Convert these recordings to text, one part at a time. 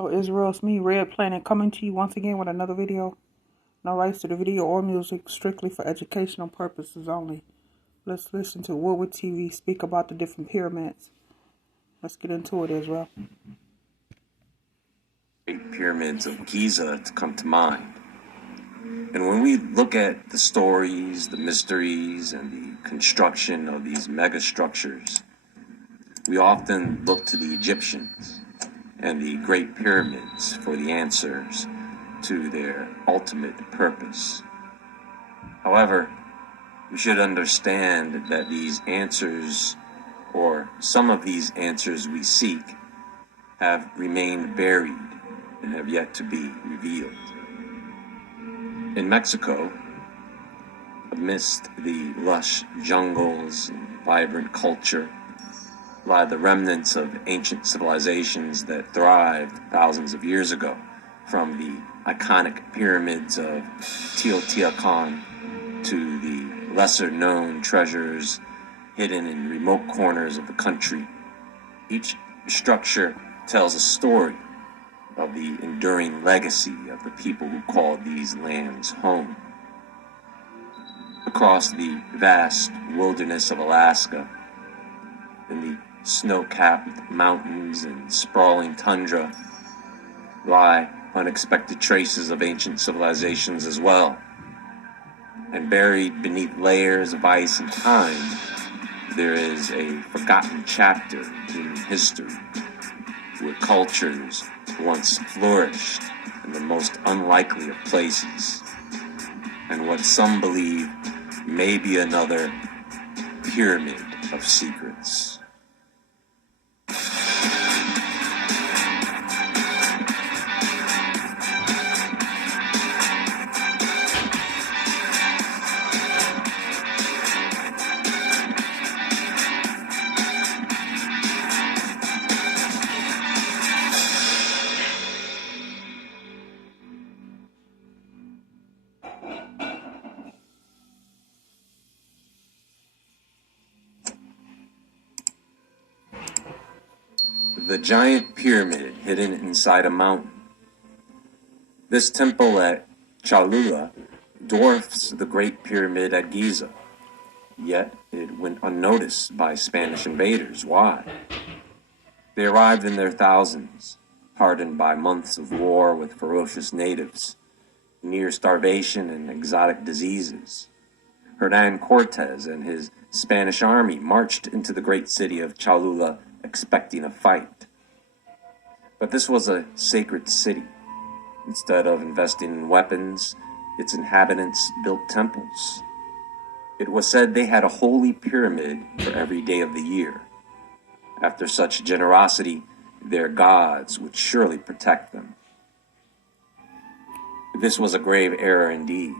Oh, Israel, it's me, Red Planet, coming to you once again with another video. No rights to the video or music, strictly for educational purposes only. Let's listen to Woodward TV speak about the different pyramids. Let's get into it, Israel. Great pyramids of Giza to come to mind. And when we look at the stories, the mysteries, and the construction of these mega structures, we often look to the Egyptians and the Great Pyramids for the answers to their ultimate purpose. However, we should understand that these answers, or some of these answers we seek, have remained buried and have yet to be revealed. In Mexico, amidst the lush jungles and vibrant culture, lie the remnants of ancient civilizations that thrived thousands of years ago, from the iconic pyramids of Teotihuacan to the lesser-known treasures hidden in remote corners of the country. Each structure tells a story of the enduring legacy of the people who called these lands home. Across the vast wilderness of Alaska, in the snow-capped mountains and sprawling tundra, lie unexpected traces of ancient civilizations as well. And buried beneath layers of ice and time, there is a forgotten chapter in history where cultures once flourished in the most unlikely of places, and what some believe may be another pyramid of secrets. The giant pyramid hidden inside a mountain. This temple at Cholula dwarfs the Great Pyramid at Giza, yet it went unnoticed by Spanish invaders. Why? They arrived in their thousands, hardened by months of war with ferocious natives, near starvation and exotic diseases. Hernan Cortez and his Spanish army marched into the great city of Cholula expecting a fight. But this was a sacred city. Instead of investing in weapons, its inhabitants built temples. It was said they had a holy pyramid for every day of the year. After such generosity, their gods would surely protect them. This was a grave error indeed.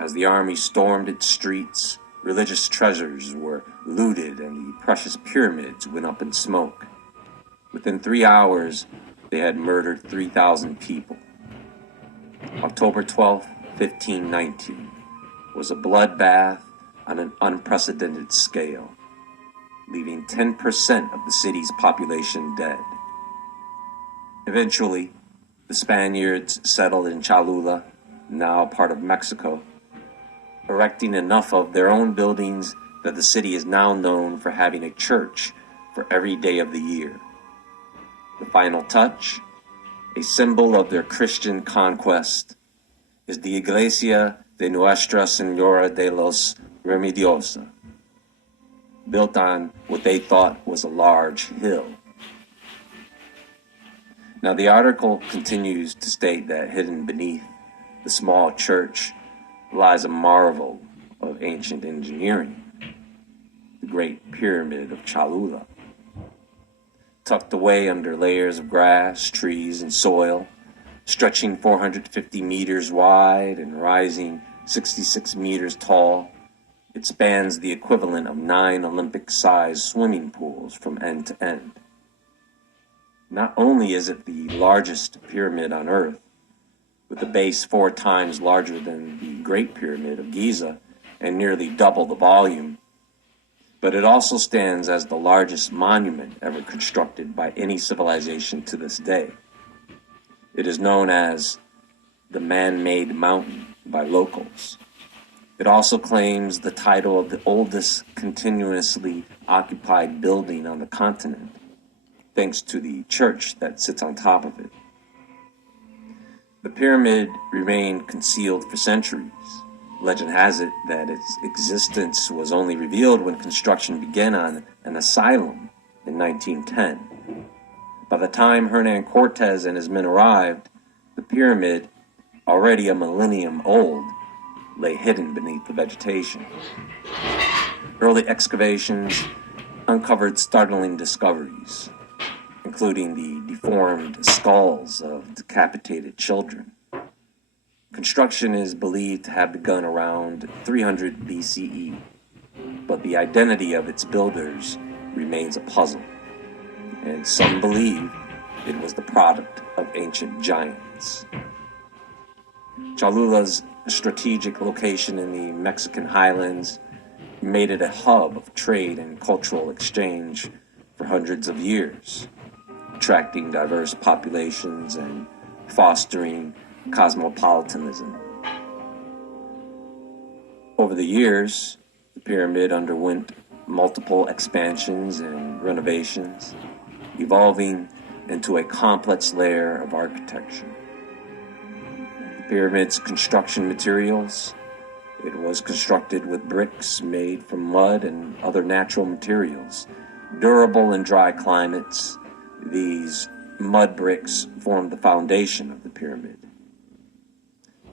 As the army stormed its streets, religious treasures were looted and the precious pyramids went up in smoke. Within 3 hours, they had murdered 3,000 people. October 12, 1519, was a bloodbath on an unprecedented scale, leaving 10% of the city's population dead. Eventually, the Spaniards settled in Cholula, now part of Mexico, erecting enough of their own buildings that the city is now known for having a church for every day of the year. The final touch, a symbol of their Christian conquest, is the Iglesia de Nuestra Señora de los Remedios, built on what they thought was a large hill. Now the article continues to state that hidden beneath the small church lies a marvel of ancient engineering, the Great Pyramid of Cholula. Tucked away under layers of grass, trees, and soil, stretching 450 meters wide and rising 66 meters tall, it spans the equivalent of 9 Olympic-sized swimming pools from end to end. Not only is it the largest pyramid on Earth, with a base 4 times larger than the Great Pyramid of Giza and nearly double the volume, but it also stands as the largest monument ever constructed by any civilization to this day. It is known as the man-made mountain by locals. It also claims the title of the oldest continuously occupied building on the continent, thanks to the church that sits on top of it. The pyramid remained concealed for centuries. Legend has it that its existence was only revealed when construction began on an asylum in 1910. By the time Hernan Cortez and his men arrived, the pyramid, already a millennium old, lay hidden beneath the vegetation. Early excavations uncovered startling discoveries, including the deformed skulls of decapitated children. Construction is believed to have begun around 300 BCE, but the identity of its builders remains a puzzle, and some believe it was the product of ancient giants. Cholula's strategic location in the Mexican highlands made it a hub of trade and cultural exchange for hundreds of years, attracting diverse populations and fostering cosmopolitanism. Over the years, the pyramid underwent multiple expansions and renovations, evolving into a complex layer of architecture. The pyramid's construction materials: it was constructed with bricks made from mud and other natural materials. Durable in dry climates, these mud bricks formed the foundation of the pyramid.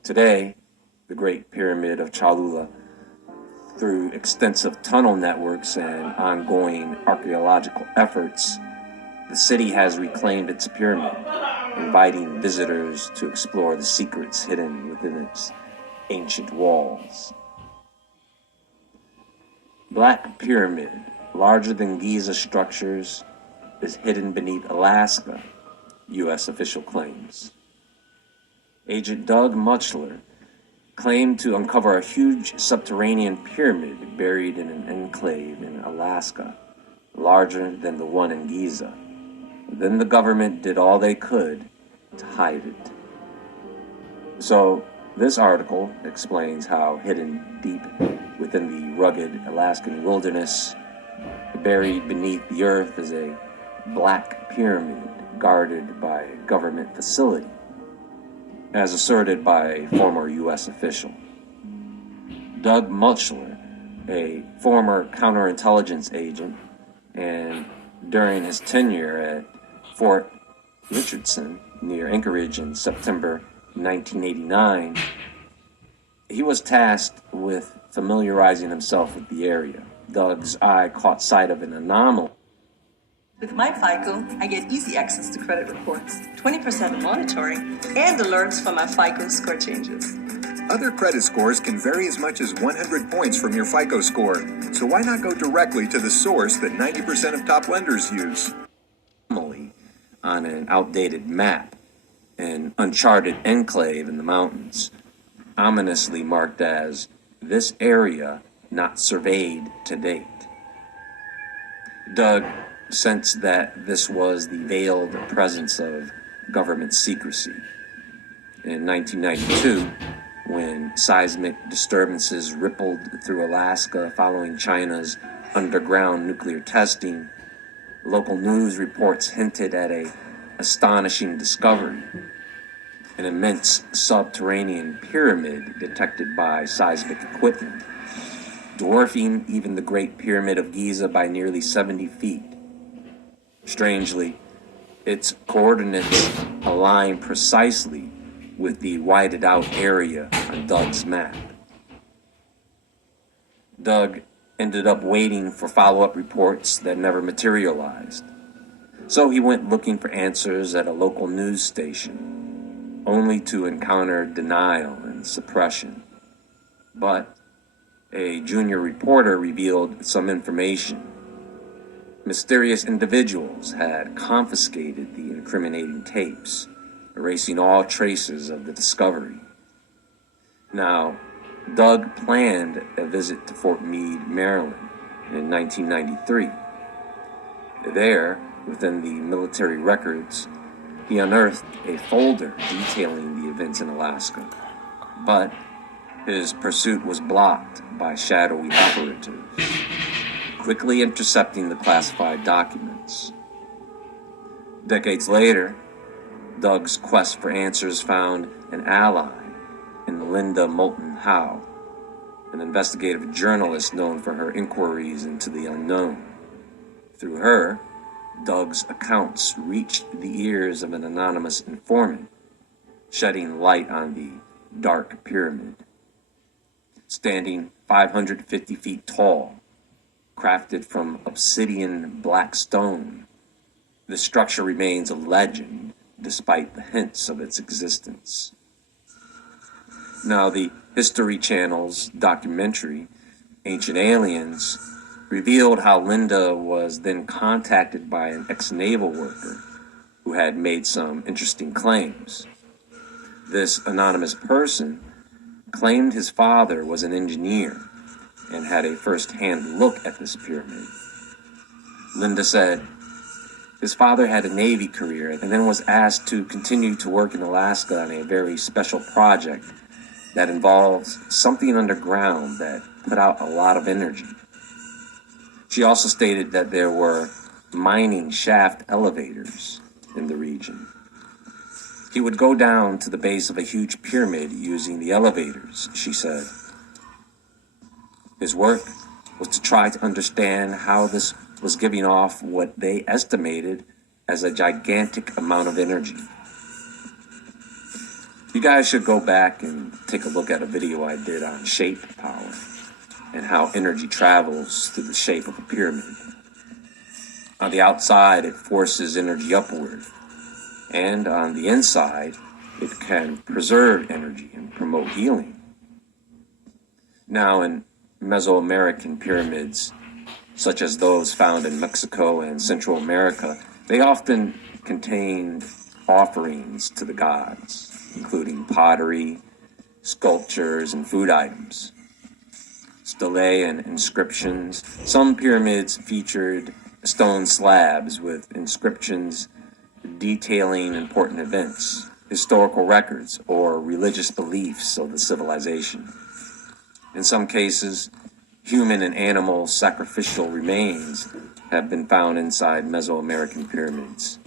Today, the Great Pyramid of Cholula, through extensive tunnel networks and ongoing archaeological efforts, the city has reclaimed its pyramid, inviting visitors to explore the secrets hidden within its ancient walls. Black Pyramid, larger than Giza structures, is hidden beneath Alaska, U.S. official claims. Agent Doug Mutchler claimed to uncover a huge subterranean pyramid buried in an enclave in Alaska, larger than the one in Giza. Then the government did all they could to hide it. So, this article explains how hidden deep within the rugged Alaskan wilderness, buried beneath the earth, is a black pyramid guarded by a government facility, as asserted by a former U.S. official. Doug Mutchler, a former counterintelligence agent, and during his tenure at Fort Richardson near Anchorage in September 1989, he was tasked with familiarizing himself with the area. Doug's eye caught sight of an anomaly. With my FICO, I get easy access to credit reports, 20% monitoring, and alerts for my FICO score changes. Other credit scores can vary as much as 100 points from your FICO score, so why not go directly to the source that 90% of top lenders use? On an outdated map, an uncharted enclave in the mountains, ominously marked as "this area not surveyed to date." Doug sensed that this was the veiled presence of government secrecy. In 1992, when seismic disturbances rippled through Alaska following China's underground nuclear testing, local news reports hinted at an astonishing discovery: an immense subterranean pyramid detected by seismic equipment, dwarfing even the Great Pyramid of Giza by nearly 70 feet. Strangely, its coordinates align precisely with the whited out area on Doug's map. Doug ended up waiting for follow-up reports that never materialized. So he went looking for answers at a local news station, only to encounter denial and suppression. But a junior reporter revealed some information. Mysterious individuals had confiscated the incriminating tapes, erasing all traces of the discovery. Now, Doug planned a visit to Fort Meade, Maryland in 1993. There, within the military records, he unearthed a folder detailing the events in Alaska, but his pursuit was blocked by shadowy operatives, quickly intercepting the classified documents. Decades later, Doug's quest for answers found an ally in Linda Moulton Howe, an investigative journalist known for her inquiries into the unknown. Through her, Doug's accounts reached the ears of an anonymous informant, shedding light on the Dark Pyramid. Standing 550 feet tall, crafted from obsidian black stone, the structure remains a legend despite the hints of its existence. Now, the History Channel's documentary, Ancient Aliens, revealed how Linda was then contacted by an ex-naval worker who had made some interesting claims. This anonymous person claimed his father was an engineer and had a first-hand look at this pyramid. Linda said his father had a Navy career and then was asked to continue to work in Alaska on a very special project that involves something underground that put out a lot of energy. She also stated that there were mining shaft elevators in the region. He would go down to the base of a huge pyramid using the elevators, she said. His work was to try to understand how this was giving off what they estimated as a gigantic amount of energy. You guys should go back and take a look at a video I did on shape power and how energy travels through the shape of a pyramid. On the outside, it forces energy upward, and on the inside, it can preserve energy and promote healing. Now, in Mesoamerican pyramids, such as those found in Mexico and Central America, they often contained offerings to the gods, including pottery, sculptures, and food items. Stelae and inscriptions. Some pyramids featured stone slabs with inscriptions detailing important events, historical records, or religious beliefs of the civilization. In some cases, human and animal sacrificial remains have been found inside Mesoamerican pyramids,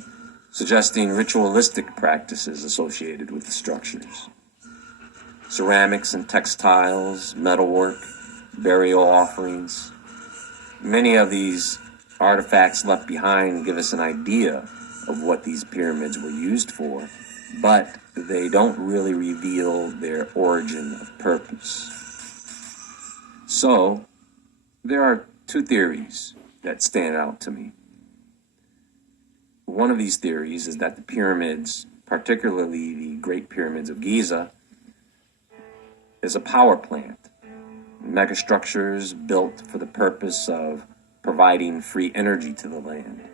suggesting ritualistic practices associated with the structures. Ceramics and textiles, metalwork, burial offerings. Many of these artifacts left behind give us an idea of what these pyramids were used for, but they don't really reveal their origin of purpose. So, there are two theories that stand out to me. One of these theories is that the pyramids, particularly the Great Pyramids of Giza, is a power plant. Megastructures built for the purpose of providing free energy to the land.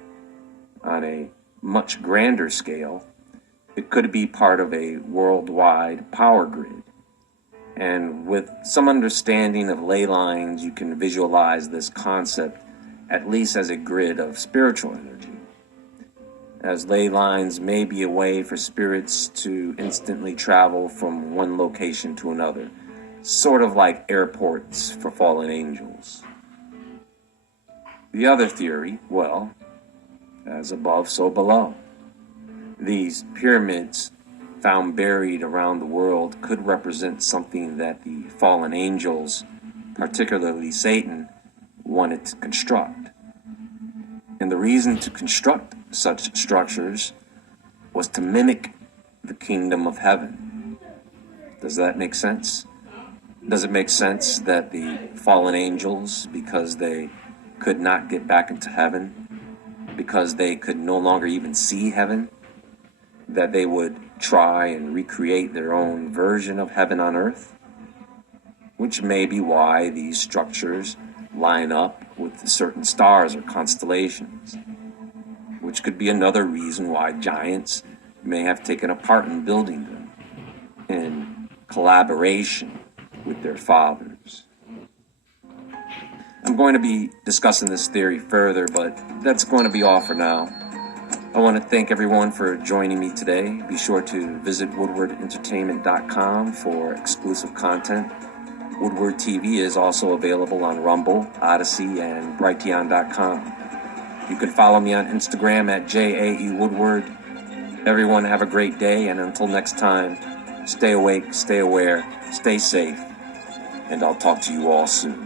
On a much grander scale, it could be part of a worldwide power grid. And with some understanding of ley lines, you can visualize this concept at least as a grid of spiritual energy, as ley lines may be a way for spirits to instantly travel from one location to another, sort of like airports for fallen angels. The other theory, well, as above, so below. These pyramids found buried around the world could represent something that the fallen angels, particularly Satan, wanted to construct. And the reason to construct such structures was to mimic the kingdom of heaven. Does that make sense? Does it make sense that the fallen angels, because they could not get back into heaven, because they could no longer even see heaven, that they would try and recreate their own version of heaven on earth? Which may be why these structures line up with certain stars or constellations. Which could be another reason why giants may have taken a part in building them, in collaboration with their fathers. I'm going to be discussing this theory further, but that's going to be all for now. I want to thank everyone for joining me today. Be sure to visit woodwardentertainment.com for exclusive content. Woodward TV is also available on Rumble, Odyssey, and Brighteon.com. You can follow me on Instagram at JAEWoodward. Everyone have a great day, and until next time, stay awake, stay aware, stay safe, and I'll talk to you all soon.